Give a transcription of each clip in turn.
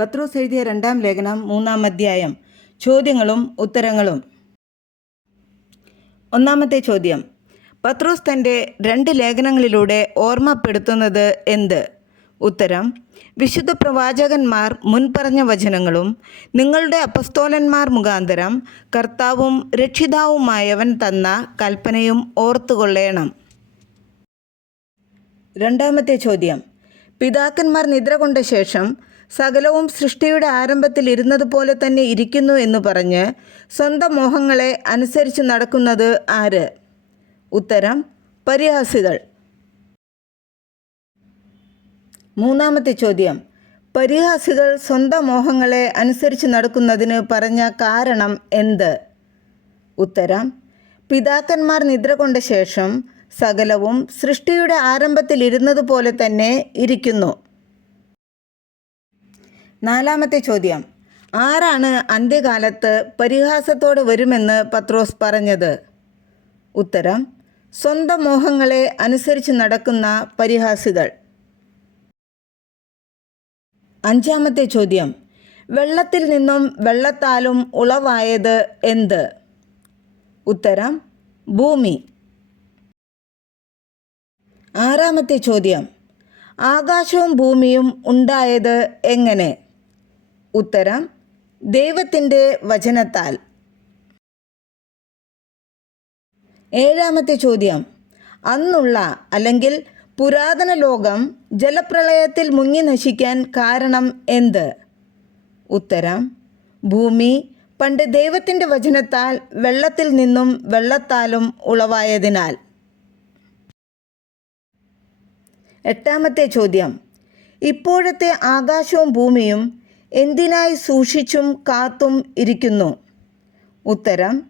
പത്രോസ് എഴുതിയ രണ്ടാം ലേഖനം മൂന്നാം അധ്യായം. ചോദ്യങ്ങളും ഉത്തരങ്ങളും. ഒന്നാമത്തെ ചോദ്യം. പത്രോസ് തന്റെ രണ്ട് ലേഖനങ്ങളിലൂടെ ഓർമ്മപ്പെടുത്തുന്നത് എന്ത്? ഉത്തരം വിശുദ്ധ പ്രവാചകന്മാർ മുൻപറഞ്ഞ വചനങ്ങളും നിങ്ങളുടെ അപസ്തോലന്മാർ മുഖാന്തരം കർത്താവും രക്ഷിതാവുമായവൻ തന്ന കൽപ്പനയും ഓർത്തുകൊള്ളേണം. രണ്ടാമത്തെ ചോദ്യം. പിതാക്കന്മാർ നിദ്ര കൊണ്ട ശേഷം സകലവും സൃഷ്ടിയുടെ ആരംഭത്തിൽ ഇരുന്നത് പോലെ തന്നെ ഇരിക്കുന്നു എന്ന് പറഞ്ഞ് സ്വന്തം മോഹങ്ങളെ അനുസരിച്ച് നടക്കുന്നത് ആര്? ഉത്തരം പരിഹാസികൾ. മൂന്നാമത്തെ ചോദ്യം. പരിഹാസികൾ സ്വന്തം മോഹങ്ങളെ അനുസരിച്ച് നടക്കുന്നതിന് പറഞ്ഞ കാരണം എന്ത്? ഉത്തരം പിതാക്കന്മാർ നിദ്ര കൊണ്ട ശേഷം സകലവും സൃഷ്ടിയുടെ ആരംഭത്തിൽ ഇരുന്നതുപോലെ തന്നെ ഇരിക്കുന്നു. നാലാമത്തെ ചോദ്യം. ആരാണ് അന്ത്യകാലത്ത് പരിഹാസത്തോടെ വരുമെന്ന് പത്രോസ് പറഞ്ഞത്? ഉത്തരം സ്വന്തം മോഹങ്ങളെ അനുസരിച്ച് നടക്കുന്ന പരിഹാസികൾ. അഞ്ചാമത്തെ ചോദ്യം വെള്ളത്തിൽ നിന്നും വെള്ളത്താലും ഉളവായത് എന്ത്? ഉത്തരം ഭൂമി. ആറാമത്തെ ചോദ്യം ആകാശവും ഭൂമിയും ഉണ്ടായത് എങ്ങനെ? ഉത്തരം ദൈവത്തിന്റെ വചനത്താൽ. ഏഴാമത്തെ ചോദ്യം. അന്നുള്ള അല്ലെങ്കിൽ പുരാതന ലോകം ജലപ്രളയത്തിൽ മുങ്ങി നശിക്കാൻ കാരണം എന്ത്? ഉത്തരം ഭൂമി പണ്ട് ദൈവത്തിന്റെ വചനത്താൽ വെള്ളത്തിൽ നിന്നും വെള്ളത്താലും ഉളവായതിനാൽ. എട്ടാമത്തെ ചോദ്യം. ഇപ്പോഴത്തെ ആകാശവും ഭൂമിയും എന്തിനായി സൂക്ഷിച്ചും കാത്തും ഇരിക്കുന്നു? ഉത്തരം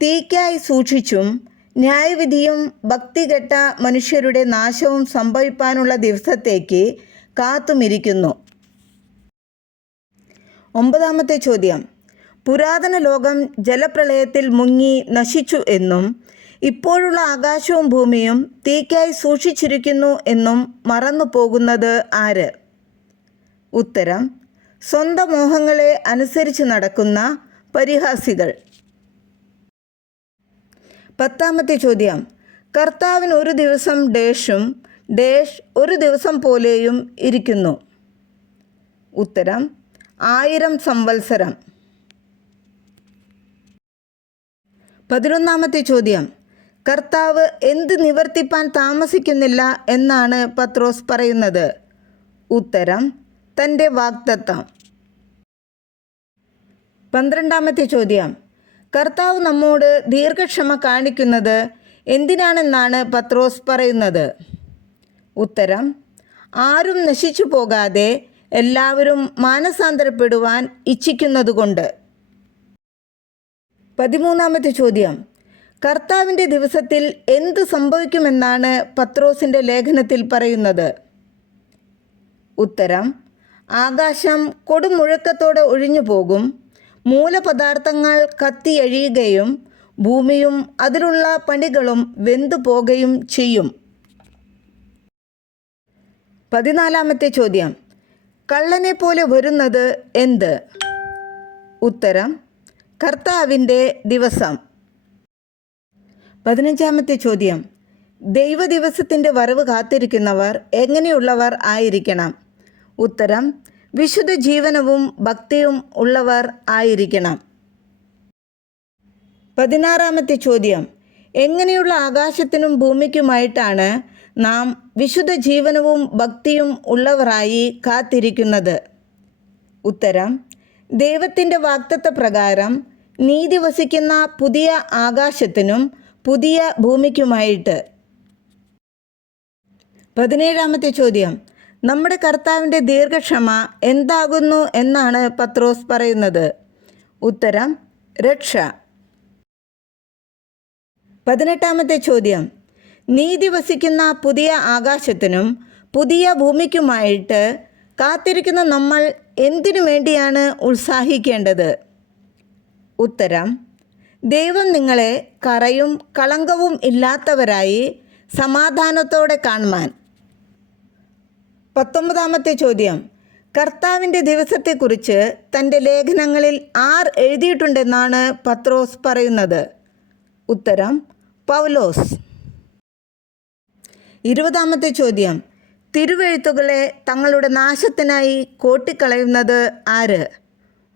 തീക്കായി സൂക്ഷിച്ചും ന്യായവിധിയും ഭക്തികെട്ട മനുഷ്യരുടെ നാശവും സംഭവിപ്പാനുള്ള ദിവസത്തേക്ക് കാത്തുമിരിക്കുന്നു ഒമ്പതാമത്തെ ചോദ്യം പുരാതന ലോകം ജലപ്രളയത്തിൽ മുങ്ങി നശിച്ചു എന്നും ഇപ്പോഴുള്ള ആകാശവും ഭൂമിയും തീക്കായി സൂക്ഷിച്ചിരിക്കുന്നു എന്നും മറന്നു പോകുന്നത് ആര്? ഉത്തരം സ്വന്തം മോഹങ്ങളെ അനുസരിച്ച് നടക്കുന്ന പരിഹാസികൾ. പത്താമത്തെ ചോദ്യം. കർത്താവിന് ഒരു ദിവസം ഡേഷും ഡേഷ് ഒരു ദിവസം പോലെയും ഇരിക്കുന്നു. ഉത്തരം ആയിരം സംവത്സരം. പതിനൊന്നാമത്തെ ചോദ്യം. കർത്താവ് എന്ത് നിവർത്തിപ്പാൻ താമസിക്കുന്നില്ല എന്നാണ് പത്രോസ് പറയുന്നത്. ഉത്തരം തന്റെ വാഗ്ദത്തം പന്ത്രണ്ടാമത്തെ ചോദ്യം. കർത്താവ് നമ്മോട് ദീർഘക്ഷമ കാണിക്കുന്നത് എന്തിനാണെന്നാണ് പത്രോസ് പറയുന്നത്? ഉത്തരം. ആരും നശിച്ചു പോകാതെ എല്ലാവരും മാനസാന്തരപ്പെടുവാൻ ഇച്ഛിക്കുന്നതുകൊണ്ട്. പതിമൂന്നാമത്തെ ചോദ്യം. കർത്താവിന്റെ ദിവസത്തിൽ എന്ത് സംഭവിക്കുമെന്നാണ് പത്രോസിന്റെ ലേഖനത്തിൽ പറയുന്നത്? ഉത്തരം. ആകാശം കൊടുമുഴക്കത്തോടെ ഒഴിഞ്ഞു പോകും. മൂലപദാർത്ഥങ്ങൾ കത്തിയഴിയുകയും ഭൂമിയും അതിലുള്ള പണികളും വെന്തു പോകുകയും ചെയ്യും. പതിനാലാമത്തെ ചോദ്യം. കള്ളനെ പോലെ വരുന്നത് എന്ത്? ഉത്തരം കർത്താവിന്റെ ദിവസം. പതിനഞ്ചാമത്തെ ചോദ്യം. ദൈവദിവസത്തിന്റെ വരവ് കാത്തിരിക്കുന്നവർ എങ്ങനെയുള്ളവർ ആയിരിക്കണം? ഉത്തരം വിശുദ്ധ ജീവനവും ഭക്തിയും ഉള്ളവർ ആയിരിക്കണം. പതിനാറാമത്തെ ചോദ്യം എങ്ങനെയുള്ള ആകാശത്തിനും ഭൂമിക്കുമായിട്ടാണ് നാം വിശുദ്ധ ജീവനവും ഭക്തിയും ഉള്ളവരായി കാത്തിരിക്കുന്നത്? ഉത്തരം ദൈവത്തിന്റെ വാക്തത്വ പ്രകാരം നീതി വസിക്കുന്ന പുതിയ ആകാശത്തിനും പുതിയ ഭൂമിക്കുമായിട്ട്. പതിനേഴാമത്തെ ചോദ്യം നമ്മുടെ കർത്താവിന്റെ ദീർഘക്ഷമ എന്താകുന്നു എന്നാണ് പത്രോസ് പറയുന്നത്. ഉത്തരം രക്ഷ. പതിനെട്ടാമത്തെ ചോദ്യം. നീതി വസിക്കുന്ന പുതിയ ആകാശത്തിനും പുതിയ ഭൂമിക്കുമായിട്ട് കാത്തിരിക്കുന്ന നമ്മൾ എന്തിനു വേണ്ടിയാണ് ഉത്സാഹിക്കേണ്ടത്? ഉത്തരം ദൈവം നിങ്ങളെ കറയും കളങ്കവും ഇല്ലാത്തവരായി സമാധാനത്തോടെ കാണുവാൻ. പത്തൊമ്പതാമത്തെ ചോദ്യം. കർത്താവിന്റെ ദിവസത്തെക്കുറിച്ച് തന്റെ ലേഖനങ്ങളിൽ ആർ എഴുതിയിട്ടുണ്ടെന്നാണ് പത്രോസ് പറയുന്നത്. ഉത്തരം പൗലോസ്. ഇരുപതാമത്തെ ചോദ്യം. തിരുവെഴുത്തുകളെ തങ്ങളുടെ നാശത്തിനായി കോട്ടിക്കളയുന്നത് ആര്?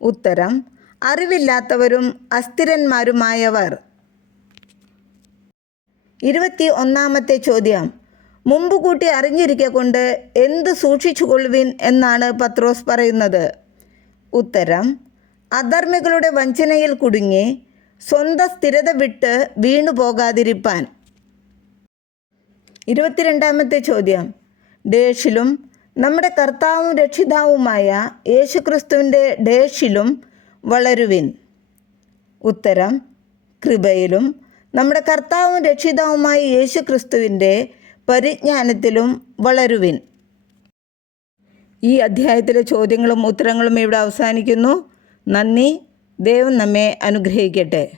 ഉത്തരം അറിവില്ലാത്തവരും അസ്ഥിരന്മാരുമായവർ. ഇരുപത്തി ഒന്നാമത്തെ ചോദ്യം. മുമ്പ് കൂട്ടി അറിഞ്ഞിരിക്കെ കൊണ്ട് എന്ത് സൂക്ഷിച്ചുകൊള്ളുവിൻ എന്നാണ് പത്രോസ് പറയുന്നത്. ഉത്തരം അധർമ്മികളുടെ വഞ്ചനയിൽ കുടുങ്ങി സ്വന്തം സ്ഥിരത വിട്ട് വീണു പോകാതിരിപ്പാൻ. ഇരുപത്തിരണ്ടാമത്തെ ചോദ്യം ദേഷിലും നമ്മുടെ കർത്താവും രക്ഷിതാവുമായ യേശുക്രിസ്തുവിന്റെ ദേഷിലും വളരുവിൻ. ഉത്തരം കൃപയിലും നമ്മുടെ കർത്താവും രക്ഷിതാവുമായ യേശുക്രിസ്തുവിന്റെ പരിജ്ഞാനത്തിലും വളരുവിൻ. ഈ അധ്യായത്തിലെ ചോദ്യങ്ങളും ഉത്തരങ്ങളും ഇവിടെ അവസാനിക്കുന്നു. നന്ദി. ദൈവം നമ്മെ അനുഗ്രഹിക്കട്ടെ.